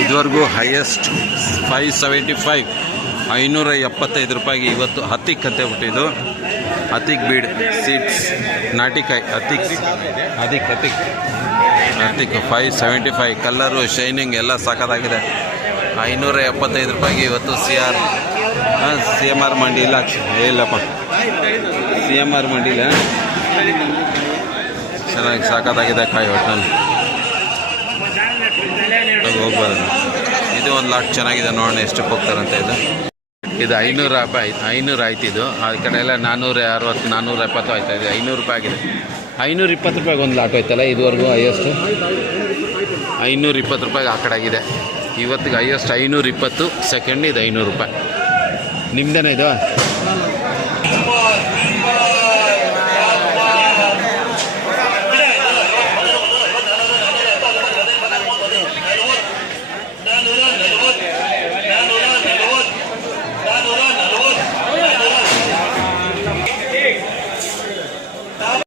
ಇದುವರೆಗೂ ಹೈಯೆಸ್ಟ್ 575 575 ರೂಪಾಯಿಗೆ ಇವತ್ತು ಹತ್ತಿಕ್ ಅಂತ ಬಿಟ್ಟಿದ್ದು. ಹತ್ತಿಕ್ ಬೀಡ್ ಸೀಡ್ಸ್ ನಾಟಿಕಾಯಿ ಹತ್ತಿಕ್ 575 ಕಲ್ಲರು ಶೈನಿಂಗ್ ಎಲ್ಲ ಸಾಕಾಗಿದೆ. 575 ರೂಪಾಯಿಗೆ ಇವತ್ತು CMR ಮಂಡಿ ಇಲ್ಲ ಇಲ್ಲಪ್ಪ CMR ಮಂಡಿಲ್ಲ. ಚೆನ್ನಾಗಿ ಸಾಕಾಗಿದೆ ಕಾಯಿ ಒಟ್ಟಿನಲ್ಲಿ ಹೋಗ್ಬಾರ್ದು. ಇದು ಒಂದು ಲಾಟ್ ಚೆನ್ನಾಗಿದೆ ನೋಡೋಣ ಎಷ್ಟಕ್ಕೆ ಹೋಗ್ತಾರಂತ. ಇದು 500 ರೂಪಾಯಿ 500 ಆಯ್ತು. ಇದು ಆ ಕಡೆ ಎಲ್ಲ 460 470 ಆಯ್ತಾ ಇದೆ. 500 ರೂಪಾಯಿ ಆಗಿದೆ. 520 ರೂಪಾಯಿಗೆ ಒಂದು ಲಾಟ್ ಹೋಯ್ತಲ್ಲ ಇದುವರೆಗೂ ಹೈಯೆಸ್ಟ್ 520 ರೂಪಾಯಿಗೆ ಆ ಕಡೆ ಆಗಿದೆ. ಇವತ್ತಿಗೆ ಹೈಯೆಸ್ಟ್ 520. ಸೆಕೆಂಡ್ ಇದು 500 ರೂಪಾಯಿ. ನಿಮ್ದೇನ ಇದು?